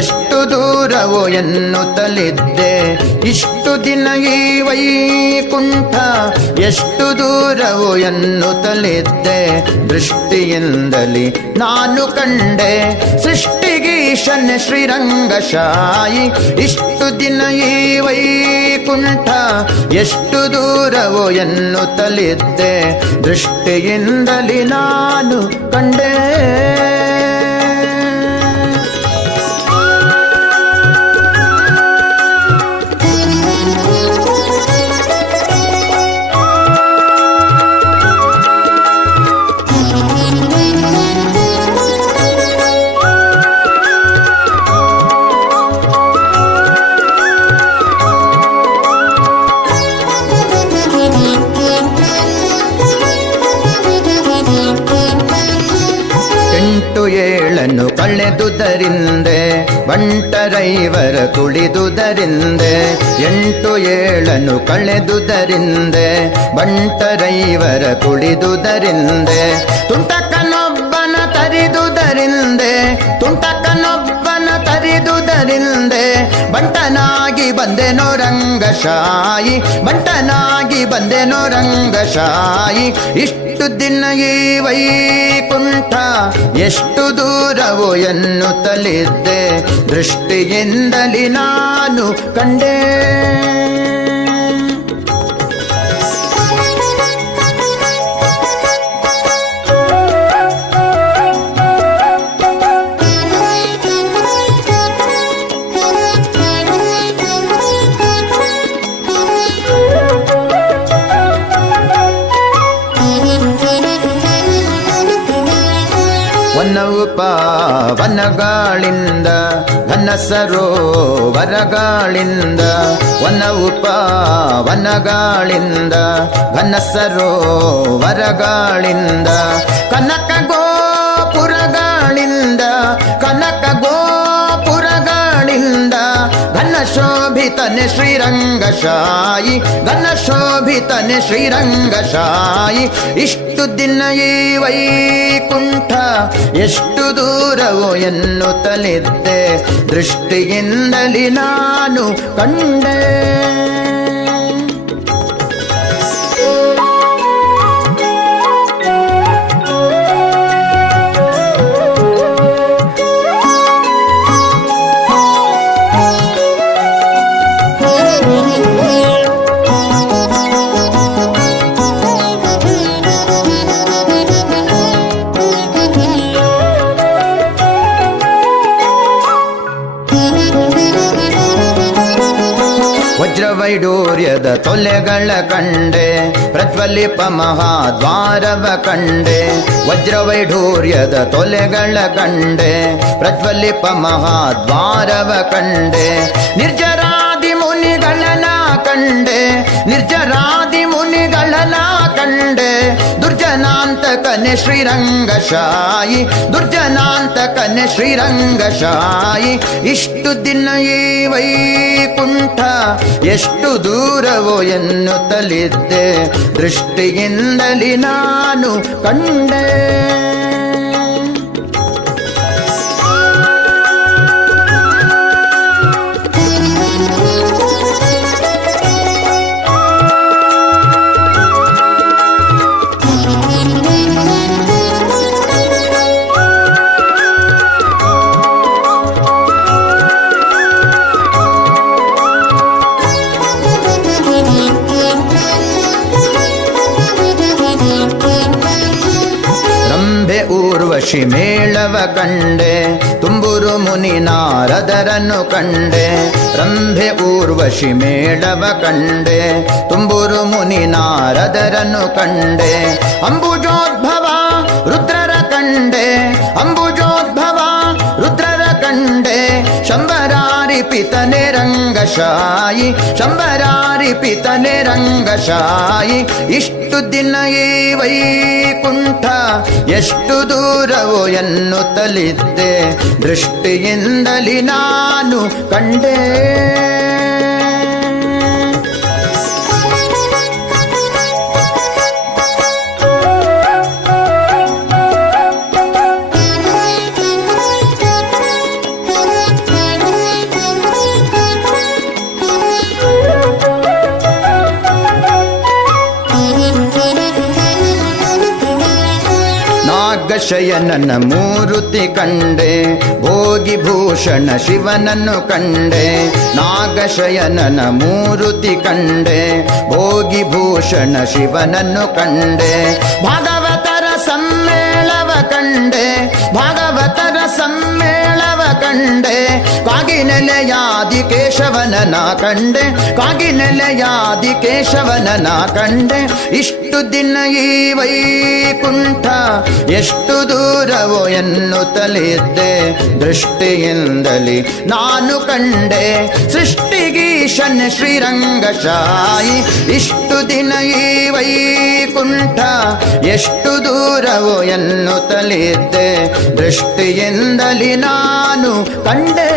ಎಷ್ಟು ದೂರವೋ ಎನ್ನುತ್ತಲಿದ್ದೆ. ಇಷ್ಟು ದಿನ ಈ ವೈಕುಂಠ ಎಷ್ಟು ದೂರವೋ ಎನ್ನುತ್ತಲಿದ್ದೆ. ದೃಷ್ಟಿಯಿಂದಲೇ ನಾನು ಕಂಡೆ ಸೃಷ್ಟಿಗೀಶನೆ ಶ್ರೀರಂಗಶಾಯಿ. ಇಷ್ಟು ದಿನ ಈ ವೈಕುಂಠ ಎಷ್ಟು ದೂರವೋ ಎನ್ನುತ್ತಲಿದ್ದೆ. ದೃಷ್ಟಿಯಿಂದಲೇ ನಾನು ಕಂಡೆ. ಏಳನ್ನು ಕಳೆದುದರಿಂದೆ ಬಂಟರೈವರ ತುಳಿದುದರಿಂದೆ. 8 ಏಳನ್ನು ಕಳೆದುದರಿಂದೆ ಬಂಟರೈವರ ತುಳಿದುದರಿಂದೆ. ತುಂಟಕನೊಬ್ಬನ ತರಿದುದರಿಂದೆ ತುಂಟಕನೊಬ್ಬನ ತರಿದುದರಿಂದೆ. ಬಂಟನಾಗಿ ಬಂದೆನೋ ರಂಗಶಾಯಿ ಬಂಟನಾಗಿ ಬಂದೆನೋ ರಂಗಶಾಯಿ. ಇಷ್ಟು ದಿನ ಈ ವೈಕುಂಠ ಎಷ್ಟು ದೂರವೋ ಎನ್ನುತ್ತಲಿದ್ದೆ. ದೃಷ್ಟಿಯಿಂದಲೇ ನಾನು ಕಂಡೆ. ವನಗಾಳಿಂದ ಘನ ಸರೋವರಗಾಳಿಂದ. ವನಗಾಳಿಂದ ಘನ ಸರೋವರಗಾಳಿಂದ. ಕನಕ ಗೋಪುರಗಾಳಿಂದ ಕನಕ ಗೋಪುರಗಾಳಿಂದ. ಘನ ಶೋಭಿತನೆ ಶ್ರೀರಂಗಶಾಯಿ ಘನ ಶೋಭಿತನೆ ಶ್ರೀರಂಗಶಾಯಿ. ಇಷ್ಟು ದಿನ ಈ ವೈಕುಂಠ ಎಷ್ಟು ದೂರವೋ ಎನ್ನುತ್ತಲಿದ್ದೆ. ದೃಷ್ಟಿಯಿಂದಲೇ ನಾನು ಕಂಡೆ. ವಜ್ರವೈಡೂರ್ಯದ ತೊಲೆಗಳ ಕಂಡೆ ಪ್ರಜ್ವಲಿಪ ಮಹಾದ್ವಾರವ ಕಂಡೆ. ವಜ್ರವೈಡೂರ್ಯದ ತೊಲೆಗಳ ಕಂಡೆ ಪ್ರಜ್ವಲಿಪ ಮಹಾದ್ವಾರವ ಕಂಡೆ. ನಿರ್ಜರಾದಿ ಮುನಿಗಳನ ಕಂಡೆ ನಿರ್ಜರಾದಿ ಮುನಿಗಳನ ಕಂಡೆ. ದುರ್ಜನಾಂತಕನೆ ಶ್ರೀರಂಗಶಾಯಿ ದುರ್ಜನಾಂತಕನೆ ಶ್ರೀರಂಗಶಾಯಿ. ಇಷ್ಟು ದಿನ ಈ ವೈಕುಂಠ ಎಷ್ಟು ದೂರವೋ ಎನ್ನುತ್ತಲಿದ್ದೆ. ದೃಷ್ಟಿಯಿಂದಲೇ ನಾನು ಕಂಡೆ. ಊರ್ವಶಿ ಮೇಳವ ಕಂಡೆ ತುಂಬುರು ಮುನಿ ನಾರದರನ್ನು ಕಂಡೆ. ರಂಭೆ ಊರ್ವಶಿ ಮೇಳವ ಕಂಡೆ ತುಂಬುರು ಮುನಿ ನಾರದರನ್ನು ಕಂಡೆ. ಅಂಬುಜೋದ್ಭವ ರುದ್ರರ ಕಂಡೆ ಅಂಬುಜೋದ್ಭವ ರುದ್ರರ ಕಂಡೆ. ಶಂಬರಾರಿ ಪಿತನೆ ರಂಗಶಾಯಿ ಶಂಬರಾರಿ ಪಿತನೆ ರಂಗಶಾಯಿ. ಇಷ್ಟು ದಿನ ಈ ವೈಕುಂಠ ಎಷ್ಟು ದೂರವೋ ಎನ್ನುತ್ತಲಿದ್ದೆ. ದೃಷ್ಟಿಯಿಂದಲೇ ನಾನು ಕಂಡೆ. ನಾಗಶಯನನ ಮೂರುತಿ ಕಂಡೆ, ಭೋಗಿ ಭೂಷಣ ಶಿವನನ್ನು ಕಂಡೆ. ನಾಗಶಯನನ ಮೂರುತಿ ಕಂಡೆ, ಭೋಗಿ ಭೂಷಣ ಶಿವನನ್ನು ಕಂಡೆ. ಭಾಗವತರ ಸಮ್ಮೇಳವ ಕಂಡೆ, ಭಾಗವತರ ಸಮ್ಮೇಳವ ಕಂಡೆ. ಕಾಗಿನೆಲೆಯಾದಿ ಕೇಶವನನ ಕಂಡೆ, ಕಾಗಿನೆಲೆಯಾದಿ ಕೇಶವನನ ಕಂಡೆ. ಇಷ್ಟು ದಿನ ಈ ವೈಕುಂಠ ಎಷ್ಟು ದೂರವೋ ಎನ್ನುತ್ತಲಿದ್ದೆ, ದೃಷ್ಟಿಯಿಂದಲಿ ನಾನು ಕಂಡೆ ಸೃಷ್ಟಿಗೀಶನ್ ಶ್ರೀರಂಗಶಾಯಿ. ಇಷ್ಟು ದಿನ ಈ ವೈಕುಂಠ ಎಷ್ಟು ದೂರವೋ ಎನ್ನುತ್ತಲಿದ್ದೆ, ದೃಷ್ಟಿಯಿಂದಲಿ ನಾನು ಕಂಡೆ.